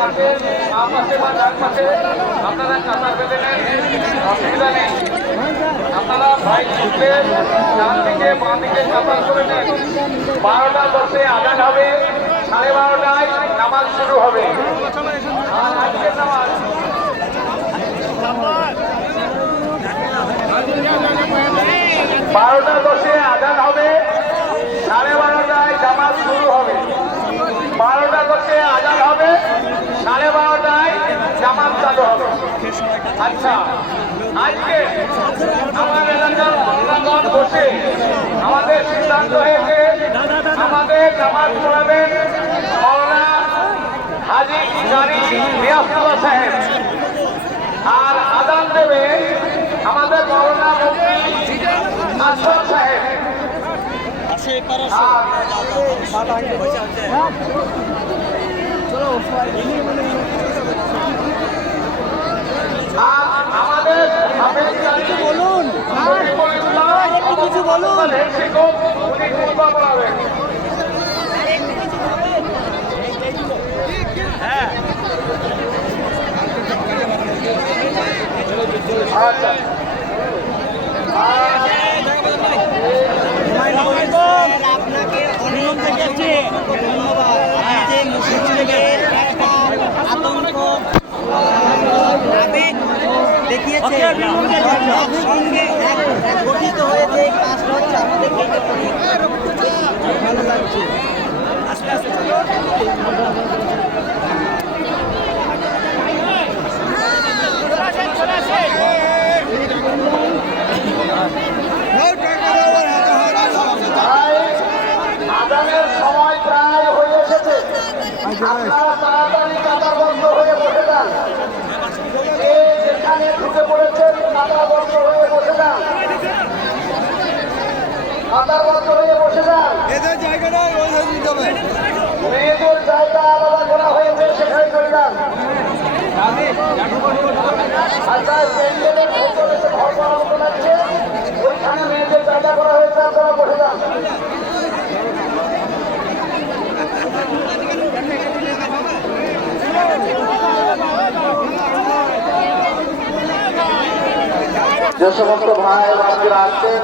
মাঠের বাম পাশে বা ডান পাশে আপনারা কাতার বেঁধে নেন, অসুবিধা নেই। আপনারা ভাই ছুটলেন, ডান দিকে বাঁ দিকে কাতার করে নেন। 12টা 10-এ আজান হবে, 12:30টায় নামাজ শুরু হবে। আর আজকের নামাজ 12টা 10-এ আজান হবে, 12:30টায় নামাজ শুরু হবে। 12টা 10-এ আজান হবে, 12:30টায় জামাত চালু হবে। আচ্ছা, আজকে আমার এলাকার মহিলাগণ বসে আমাদের সিদ্ধান্ত হয়েছে আমাদের নামাজ পড়াবেন মওলানা হাজী কারি রিয়াসুল্লাহ সাহেব, আর আজান দেবে আমাদের মওলানা মুফতি আসফাক সাহেব। আমাদের বলুন কিছু বলুন উনি খুতবা পড়াবেন। আচ্ছা, আপনাকে অনেক ধন্যবাদ। যে মুসলিম লীগের একটা আতঙ্ক আবেগ দেখিয়েছে, সঙ্গে গঠিত হয়েছে কাজটা হচ্ছে আমাদেরকে ভালো লাগছে। আস্তে আস্তে চলো। আজানের সময় প্রায় হয়ে এসেছে, আপনারা তাড়াতাড়ি কাতারবদ্ধ হয়ে বসে যান। যেখানে ঢুকে পড়েছেন কাতারবদ্ধ হয়ে বসে যান, কাতারবদ্ধ হয়ে বসে যান। এদের জায়গাটা দিতে হবে, মেয়েদের জায়গা আলাদা করা হয়েছে, সেখানে চলে যান। আচ্ছা, প্যান্ডেলের ভেতরে যে ঘর করা মতো লাগছে ওইখানে মেয়েদের জায়গা করা হয়েছে, আপনারা বসে যান। যে সমস্ত ভাই বাচ্চারা আসছেন